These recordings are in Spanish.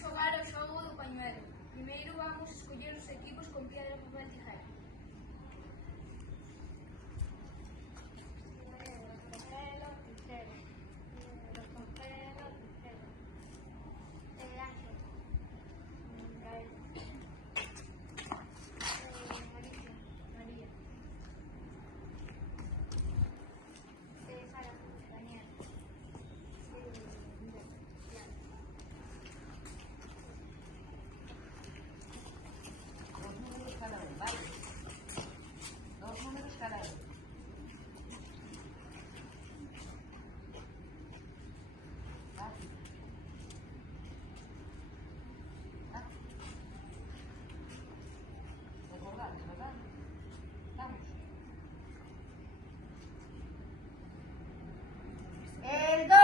xogar ao xogo do pañuelo. Primeiro vamos escoller os equipos con piedra, papel, tijera. Piedra, papel, tijera. Piedra, papel, tijera. Lanzo. Gael. Mauricio. María. Sara. Daniel. Cada uno, ¿vale? 2 números cada uno. ¿Vale? ¿Ah? Recordad, ¿verdad? Vamos. El 2.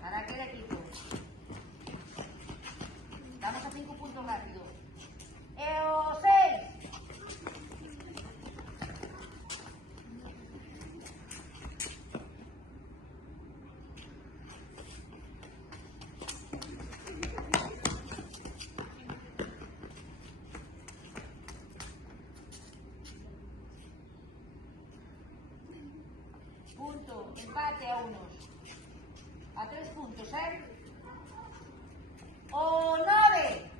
Para aquel equipo. Damos a 5 puntos rápido. ¡O 6! Punto, empate a unos. A 3 puntos, ¿eh? ¡O 9!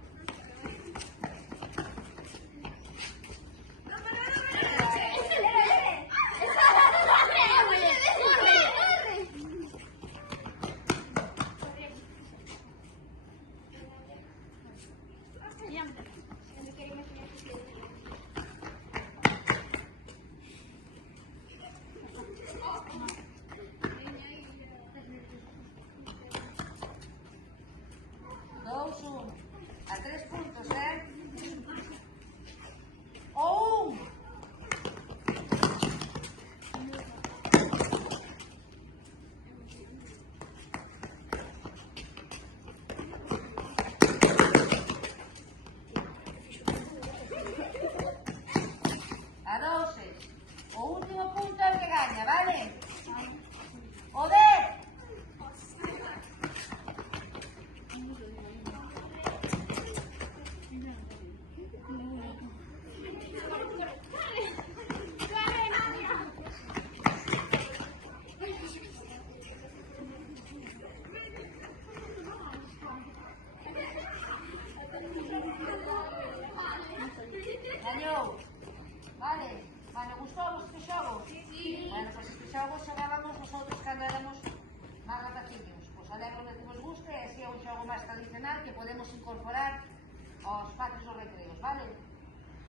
A 3 puntos, ¿eh? ¡O 1! A 12. O último punto el que gana, ¿vale? ¡O 10! Gañou. Vale. Vale, gustou este xogo? Sí. Bueno, pois este xogo xogábamos nosotros cando éramos máis rapaciños. Pois alegro de que vos guste, e así é un xogo máis tradicional que podemos incorporar aos patios dos recreos, vale?